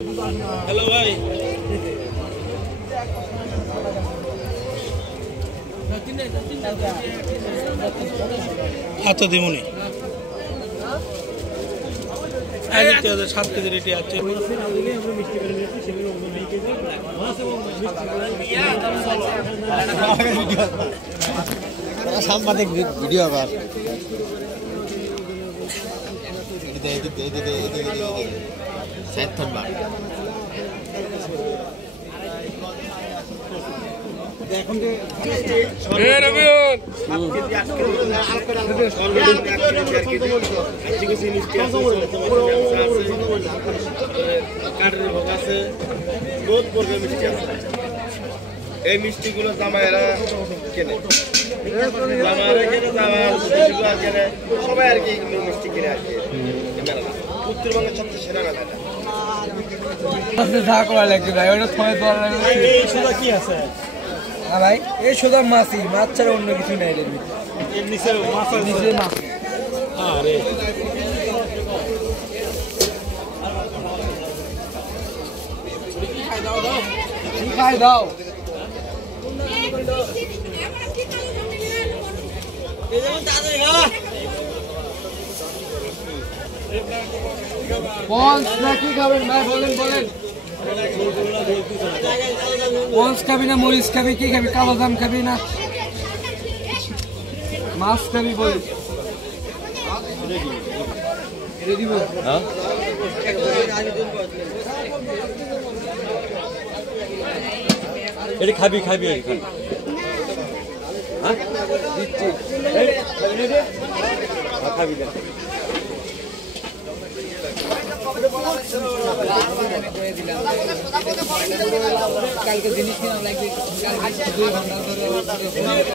Hello ভাই, আচ্ছা দিমুনি 7 KG রেটি আছে। সাংবাদিক ভিডিও আবার এই মিষ্টিগুলো জামাইরা কেনে, সবাই আর কি মিষ্টি কিনে আর কি। উত্তরবঙ্গের সবচেয়ে সেরা মেলা কি আছে ভাই, এই সোজা মাছই, মাছ ছাড়া অন্য কিছু নেই। আরে খাই দাও কি খাবেন ভাই, বলেন বলেন। পঞ্চ খাবি না মরিচ খাবি, কি খাবি? কালো জাম খাবি না মাছ খাবি? বল এটা খাবি খাবি খাবি কালকে জিনিস কিনা লাগবে।